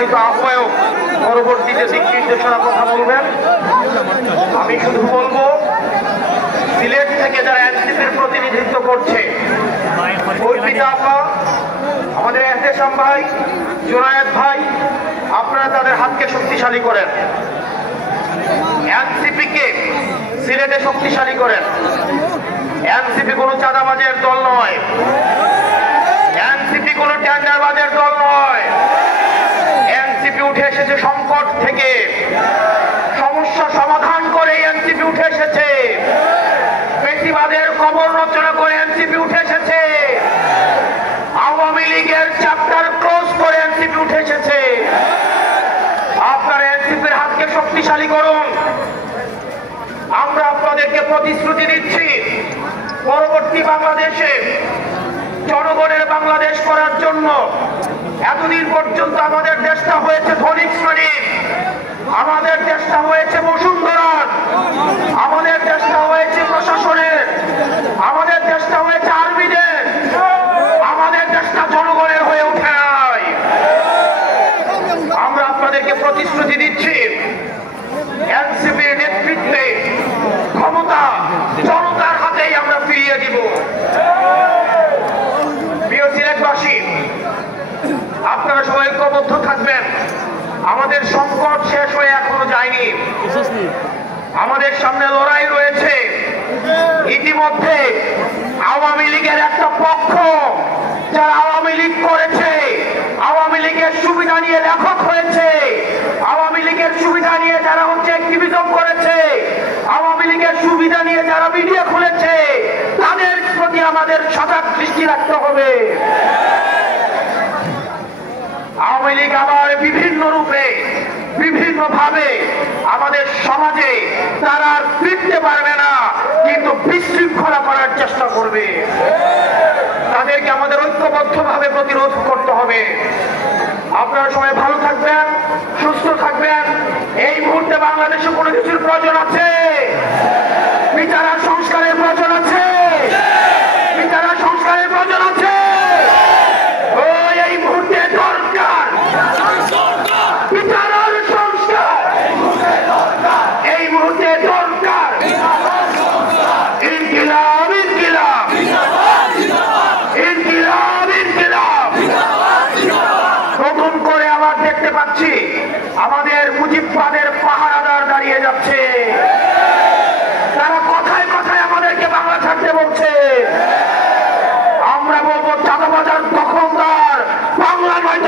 সম্মানিত আহ্বায়ক পরবর্তীতে দিক নির্দেশনা কথা বলবেন। আমি শুধু বলবো, সিলেট থেকে যারা এনসিপির প্রতিনিধিত্ব করছে, আমাদের এহতেশাম ভাই, জুনায়েদ ভাই, আপনারা তাদের হাতকে শক্তিশালী করেন, এনসিপিকে সিলেটে শক্তিশালী করেন। এনসিপি কোনো চাঁদাবাজের দল নয়, এনসিপি কোনো টেন্ডারবাজের দল নয়। এনসিপি উঠে এসেছে সংকট থেকে, সমস্যা সমাধান করে এনসিপি উঠে এসেছে, বেশিবাদের কবর রচনা করে এনসিপি উঠে এসেছে, আওয়ামী লীগের চ্যাপ্টার ক্লোজ করে এনসিপি উঠে এসেছে। আপনারা এনসিপির হাতকে শক্তিশালী করুন। আমরা আপনাদেরকে প্রতিশ্রুতি দিচ্ছি, পরবর্তী বাংলাদেশে জনগণের বাংলাদেশ করার জন্য এতদিন পর্যন্ত আমাদের দেশটা হয়েছে ধনিক শ্রেণীর, আমাদের দেশটা হয়েছে বসুন্ধরার, আমাদের দেশটা হয়েছে প্রশাসনের, আমাদের দেশটা হয়েছে আর্মিদের, আমাদের দেশটা জনগণের হয়ে ওঠে নাই। আমরা আপনাদেরকে প্রতিশ্রুতি দিচ্ছি, এনসিপির নেতৃত্বে ক্ষমতা জনতার হাতেই আমরা ফিরিয়ে দিব। প্রিয় সিলেটবাসী, আপনারা সবাই ঐক্যবদ্ধ থাকবেন। আমাদের সংকট শেষ হয়ে এখনো যায়নি, আমাদের সামনে লড়াই রয়েছে। ইতিমধ্যে আওয়ামী লীগের একটা পক্ষ, যারা আওয়ামী লীগ করেছে, আওয়ামী লীগের সুবিধা নিয়ে লেখক হয়েছে, আওয়ামী লীগের সুবিধা নিয়ে যারা অ্যাক্টিভিজম করেছে, আওয়ামী লীগের সুবিধা নিয়ে যারা মিডিয়া খুলেছে, তাদের প্রতি আমাদের সজাগ দৃষ্টি রাখতে হবে। আওয়ামী লীগ আবার বিভিন্ন রূপে, বিভিন্ন ভাবে আমাদের সমাজে তারা আর ফিরতে পারবে না, কিন্তু বিশৃঙ্খলা করার চেষ্টা করবে। তাদেরকে আমাদের ঐক্যবদ্ধ ভাবে প্রতিরোধ করতে হবে। আপনারা সবাই ভালো থাকবেন, সুস্থ থাকবেন। এই মুহূর্তে বাংলাদেশে কোনো কিছুর প্রয়োজন আছে, বিচার আর সংস্কারের প্রয়োজন আছে, বিচার আর সংস্কারের প্রয়োজন আছে। এই মুহূর্তে দরকার বিচার আর সংস্কার, এই মুহূর্তে দরকার ইনকিলাব, ইনকিলাব, ইনকিলাব, ইনকিলাব। নতুন করে আবার দেখতে পাচ্ছি আমাদের মুজিববাদের পাহারাদার দাঁড়িয়ে যাচ্ছে। তারা কথায় কথায় আমাদেরকে বাংলা ছাড়তে বলছে। আমরা বলবো চাঁদাবাজার দখলদার বাংলা নয়,